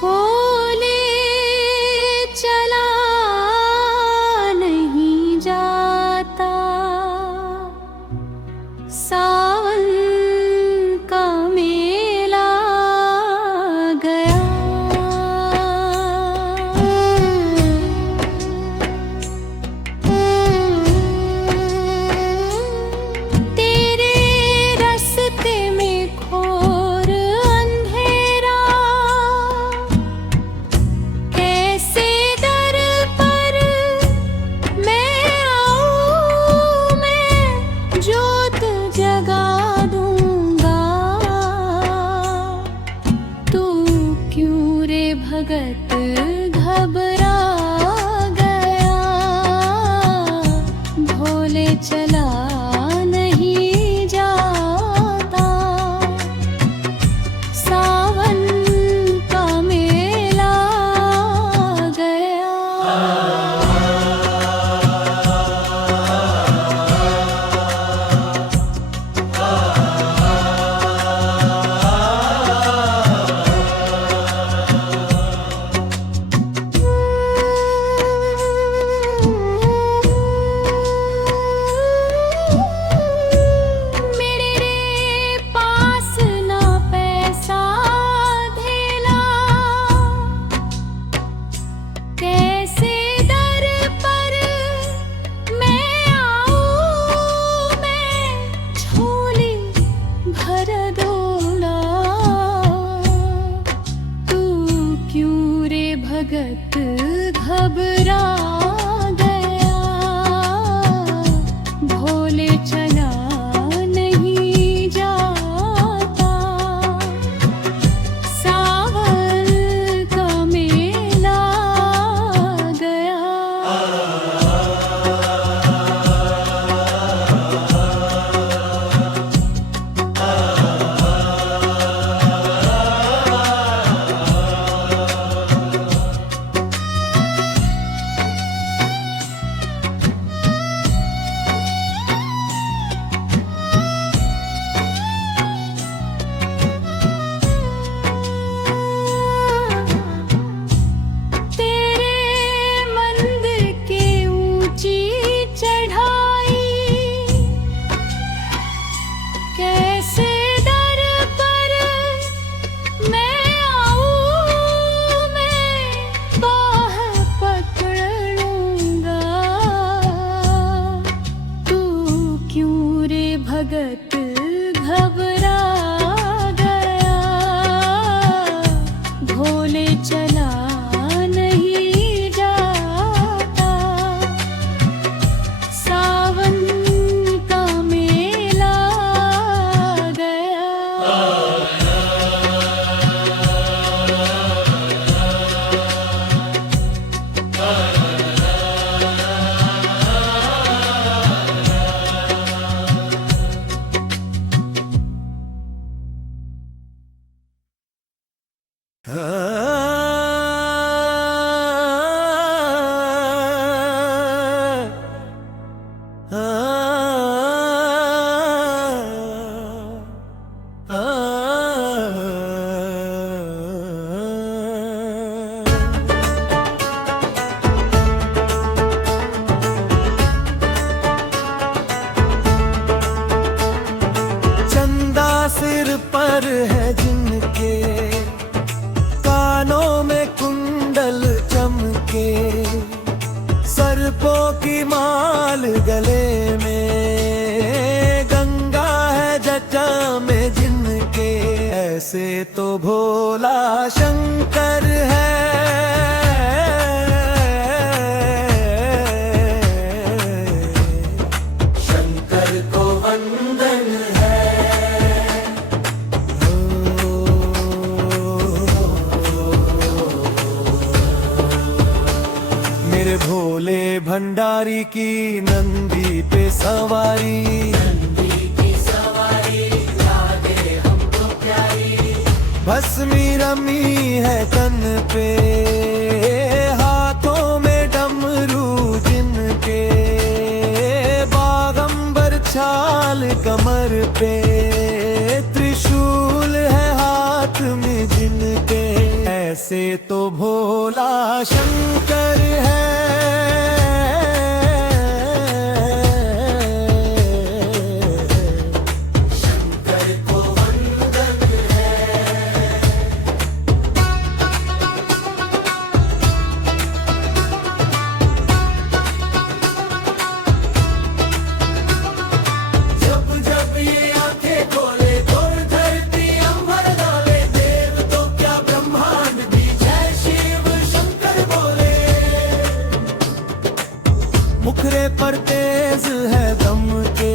भोले चला नहीं जाता, सावन का मेला गया। तेरे रास्ते में घोर अंधेरा, कैसे दर पर मैं आऊं, मैं जोत जगा दूंगा। तू क्यों रे भगत घबरा गया, भोले चला नहीं जाता, सावन का मेला गया। मेरे रे पास ना पैसा धेला, कैसे दर पर मैं आऊं, मैं झोली भर दूंगा। तू क्यों रे भगत घबरा गया, भोले चला नहीं जाता, सावन का मेला गया। तेरे मंदिर की ऊंची चढ़ाई, कैसे दर पर मैं आऊं, मैं बाह पकड़ लूंगा। तू क्यों रे भगत घबरा गया, भोले चला नहीं जाता, सावन का मेला गया। चंदा सिर पर है जिनके, कानों में कुंडल चमके, सर्पों की माल गले में, गंगा है जटा में जिनके, ऐसे तो भोला शंकर है। शंकर को वंदन है। मेरे भोले भंडारी की नंदी पे सवारी, भस्मी रमी है तन पे, हाथों में डमरू जिनके, बागंबर छाल कमर पे, त्रिशूल है हाथ में जिनके, ऐसे तो भोला शंकर है। शंकर को वंदन है। जब जब ये आंखें खोले तो धरती अंबर डाले, देव तो क्या ब्रह्मांड भी जय शिव शंकर बोले। मुखरे पर तेज है दम के,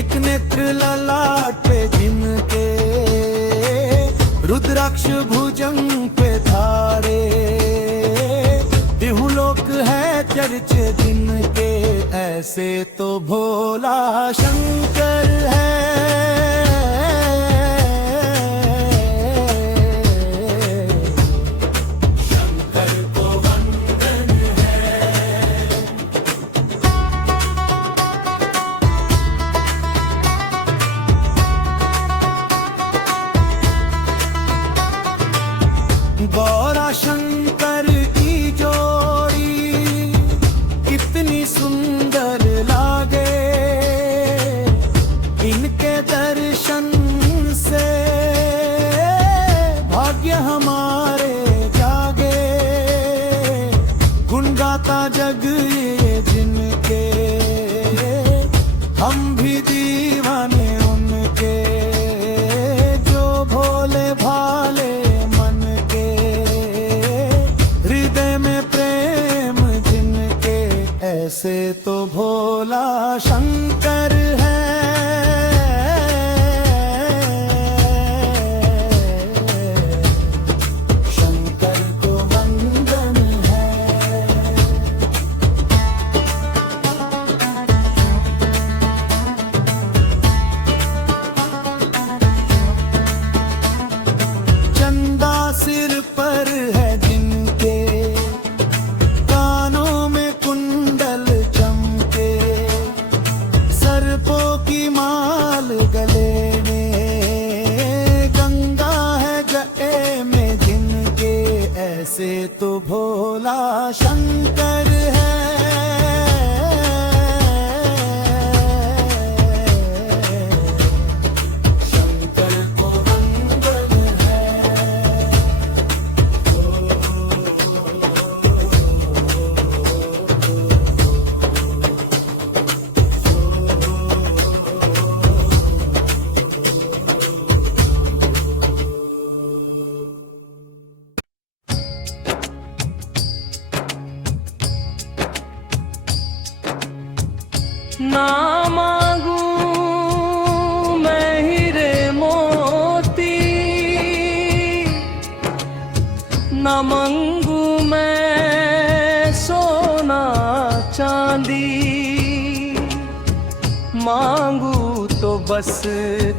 एक नेत्र ललाट पे जिनके, रुद्राक्ष भुजंग पे धारे, देहुलोक है चर्चे जिनके, ऐसे तो भोला शंकर है। शंकर को वंदन है। गौरा शंकर की जोड़ी कितनी सुंदर लागे, इनके दर्शन से भाग्य हमारे जागे। गुण गाता जग ये जिनके, हम भी दीवाने उनके, जो भोले भाले मन के, हृदय में प्रेम जिनके, ऐसे तो भोला शंकर है। शंकर को वंदन है। चंदा सिर पर है जिनके, कानों में कुंडल चमके, सर्पों की माल गले में, गंगा है गए में जिनके, ऐसे तो भोला शंकर है। शंकर को वंदन है। ना मांगू मैं हीरे मोती, ना मांगू मैं सोना चांदी, मांगू तो बस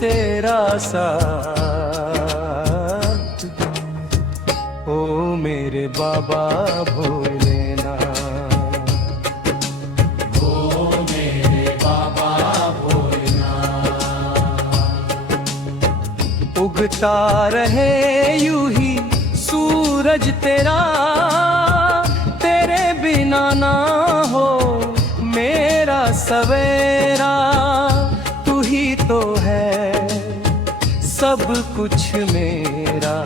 तेरा साथ, ओ मेरे बाबा भोलेनाथ। उगता रहे यूं ही सूरज तेरा, तेरे बिना ना हो मेरा सवेरा। तू ही तो है सब कुछ मेरा,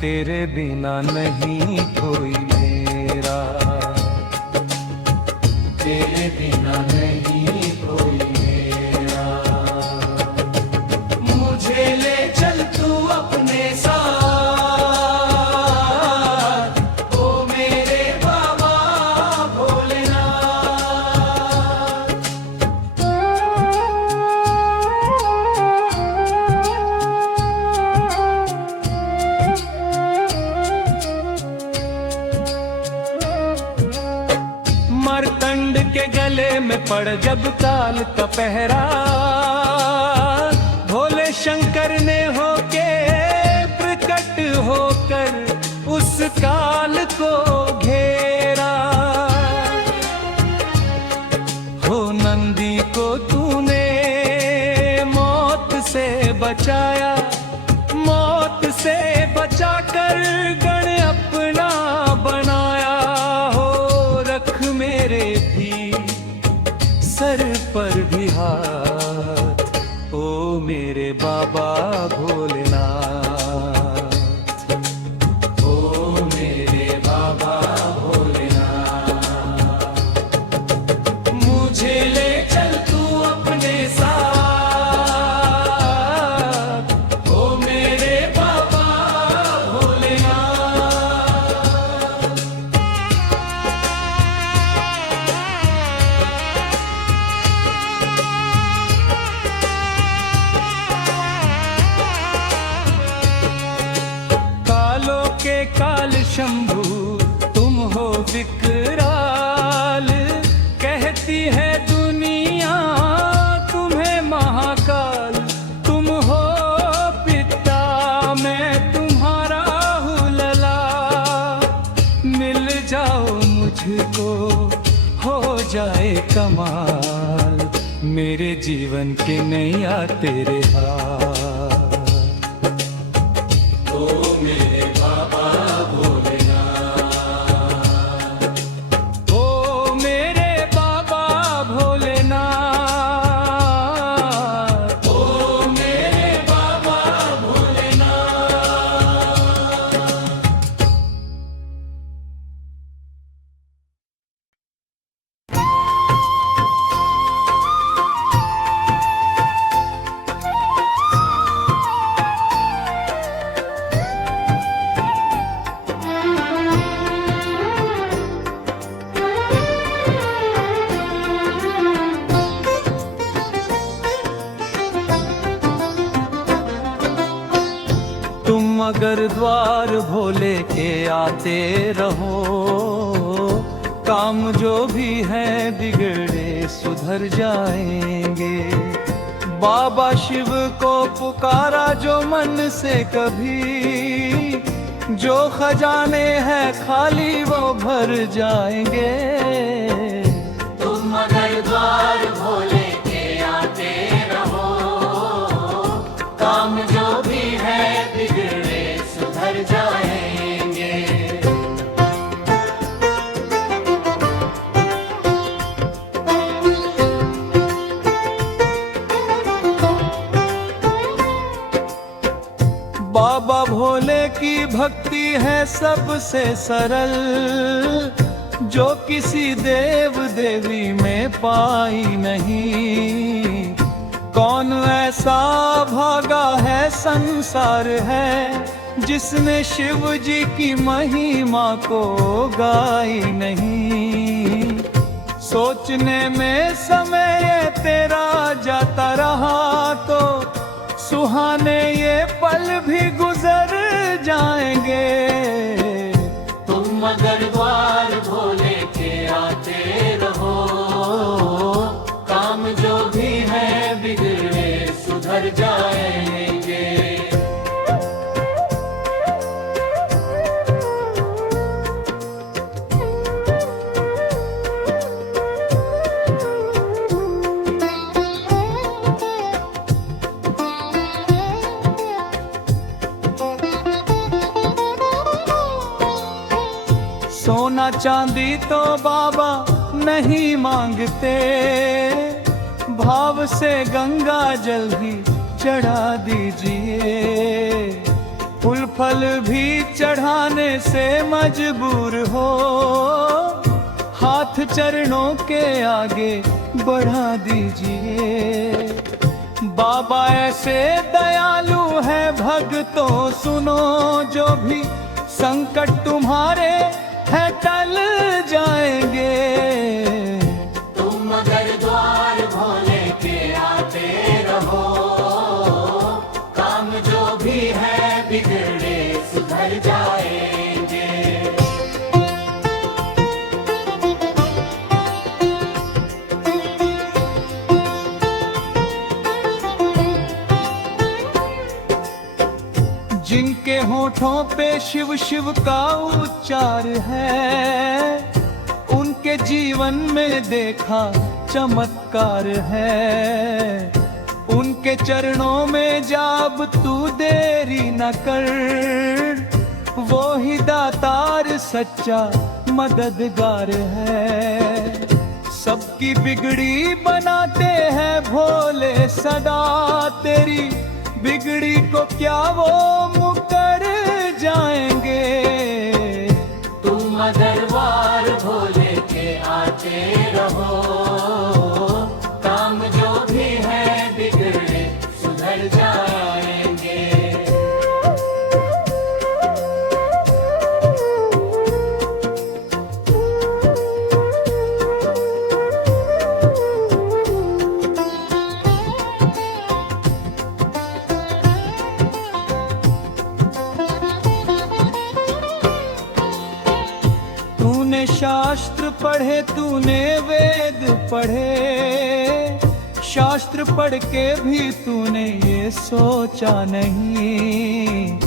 तेरे बिना नहीं कोई मेरा, तेरे बिना नहीं कोई मेरा। मुझे ले चल तू अपने साथ, ओ मेरे बाबा भोलेनाथ। मरकंड के गले में पड़ जब काल का पहरा, भोले शंकर ने होके प्रकट होकर उस काल को घेरा। हो नंदी को तूने मौत से बचाया, मौत से बचा के काल शंभु तुम हो विकराल। कहती है दुनिया तुम्हें महाकाल। तुम हो पिता मैं तुम्हारा हूँ लला। मिल जाओ मुझको हो जाए कमाल। मेरे जीवन के नैया तेरे हाथ। ओ मेरे बाबा भोलेनाथ, ओ मेरे बाबा भोलेनाथ, ओ मेरे बाबा भोलेनाथ। तुम अगर द्वार भोले के आते रहो, काम जो भी है बिगड़े सुधर जाएंगे। बाबा शिव को पुकारा जो मन से कभी, जो खजाने हैं खाली वो भर जाएंगे। तुम अगर द्वार भोले के आते रहो, काम जो भी है बिगड़े सुधर जाएंगे। बाबा भोले की भक्ति है सबसे सरल, जो किसी देव देवी में पाई नहीं। कौन ऐसा भागा है संसार है, जिसने शिव जी की महिमा को गाई नहीं। सोचने में समय ये तेरा जाता रहा तो सुहाने ये पल भी गुजर जाएंगे। तुम अगर द्वार भोले के आते रहो, काम जो भी है बिगड़े सुधर जाएंगे। सोना चांदी तो बाबा नहीं मांगते, भाव से गंगा जल भी चढ़ा दीजिए। फूल फल भी चढ़ाने से मजबूर हो, हाथ चरणों के आगे बढ़ा दीजिए। बाबा ऐसे दयालु है भक्तों सुनो, जो भी संकट तुम्हारे है टल जाएंगे। तुम अगर द्वार भोले के आते रहो, काम जो भी है बिगड़े सुधर जाएंगे। जिनके होठों पे शिव शिव का उच्चार है, उनके जीवन में देखा चमत्कार है। उनके चरणों में जाब तू देरी न कर, वो ही दातार सच्चा मददगार है। सबकी बिगड़ी बनाते हैं भोले सदा, तेरी बिगड़ी को क्या वो मुकर जाएंगे। तुम अगर द्वार भोले के आते रहो, काम जो भी है बिगड़े सुधर जाएंगे। तूने शास्त्र पढ़े, तूने वेद पढ़े, शास्त्र पढ़ के भी तूने ये सोचा नहीं।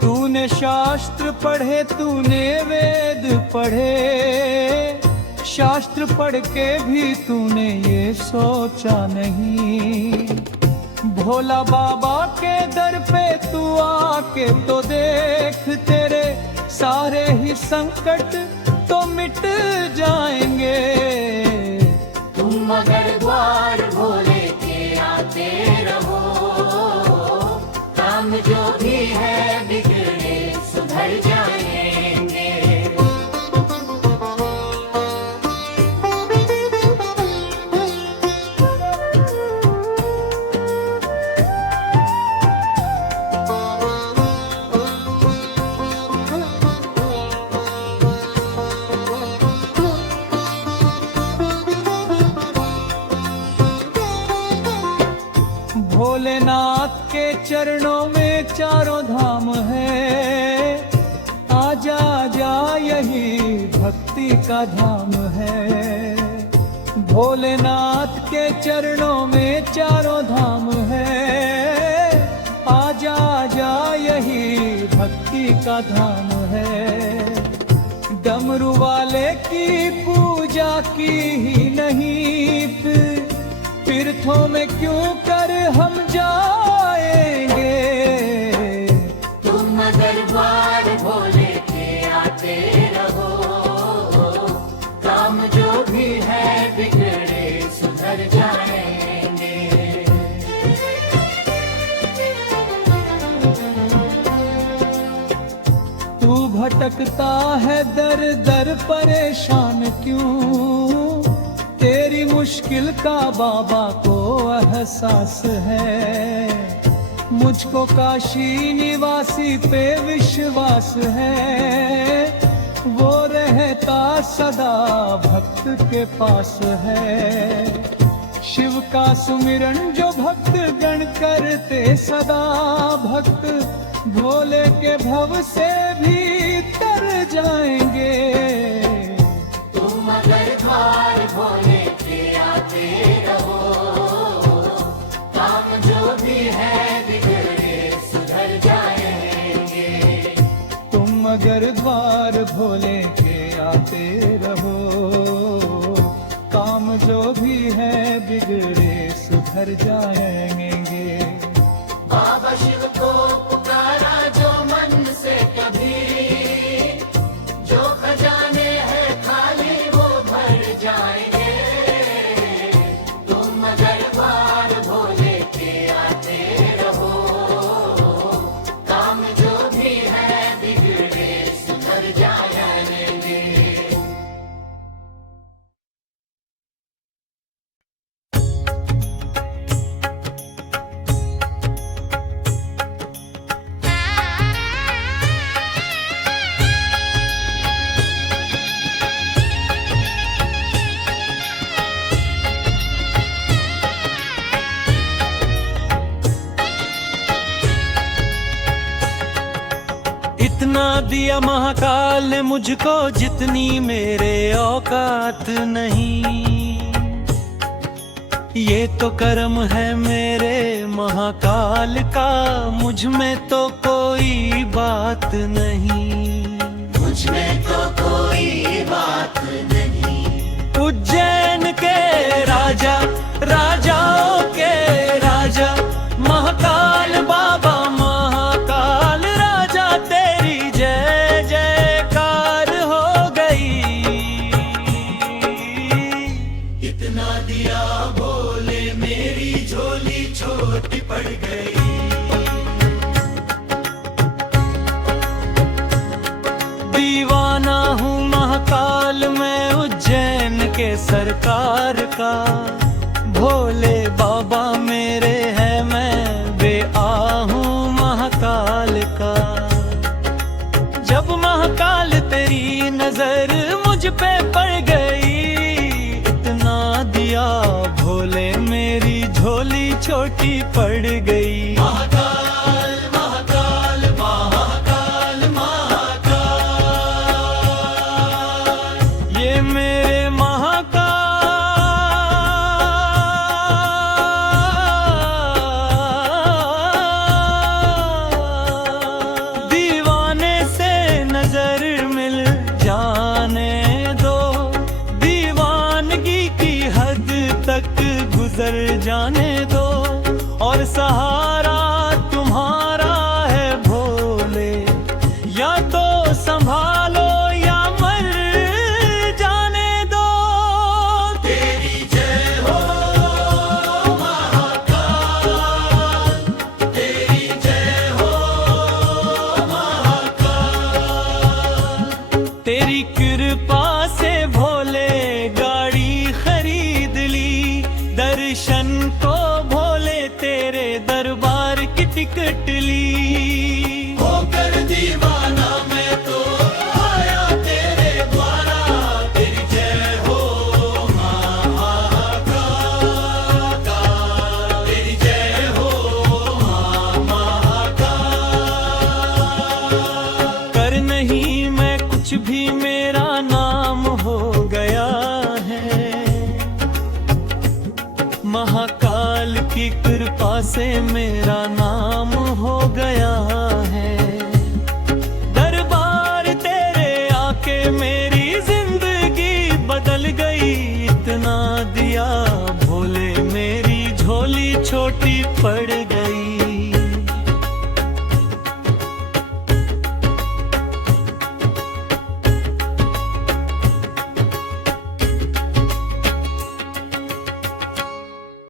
तूने शास्त्र पढ़े, तूने वेद पढ़े, शास्त्र पढ़ के भी तूने ये सोचा नहीं। भोला बाबा के दर पे तू आके तो देख, तेरे सारे ही संकट तो मिट जाएंगे। तुम मगर द्वार भोले के आते रहो, काम जो भी है बिगड़े सुधर जाएंगे। भोलेनाथ के चरणों में चारों धाम है, आजा जा यही भक्ति का धाम है। भोलेनाथ के चरणों में चारों धाम है, आजा जा यही भक्ति का धाम है। डमरू वाले की पूजा की ही नहीं, तीर्थों में क्यों कर हम जाएंगे। तुम दरबार भोले के आते रहो, काम जो भी है बिगड़े सुधर जाएंगे। तू भटकता है दर दर परेशान क्यों, तेरी मुश्किल का बाबा को एहसास है। मुझको काशी निवासी पे विश्वास है, वो रहता सदा भक्त के पास है। शिव का सुमिरन जो भक्त गण करते सदा, भक्त भोले के भव से भी तर जाएंगे। तुम दरबार भोले के आते रहो, काम जो भी है बिगड़े सुधर जाएंगे। तुम अगर द्वार भोले के आते रहो, काम जो भी है बिगड़े सुधर जाएंगे। बाबा शिव को पुकारा जो मन से कभी, जो खजाने हैं खाली वो भर जाएंगे। तुम दरबार भोले के आते रहो, काम जो भी है बिगड़े सुधर जाएंगे। इतना दिया महाकाल ने मुझको जितनी मेरे औकात नहीं। ये तो कर्म है मेरे महाकाल का, मुझ में तो कोई बात नहीं। मुझ में तो कोई बात नहीं। उज्जैन के राजा, राजाओं के राजा, महाकाल बाबा महाकाल राजा, तेरी जय जयकार हो गई। इतना दिया भोले मेरी झोली छोटी पड़ गई। दीवाना हूँ महाकाल मैं उज्जैन के सरकार का, भोले बाबा मेरे है मैं बेआ हूँ महाकाल का। जब महाकाल तेरी नजर मुझ पे पड़ गई, इतना दिया भोले मेरी झोली छोटी पड़ गई। महाकाल महाकाल महाकाल महाकाल। भी पड़ गए।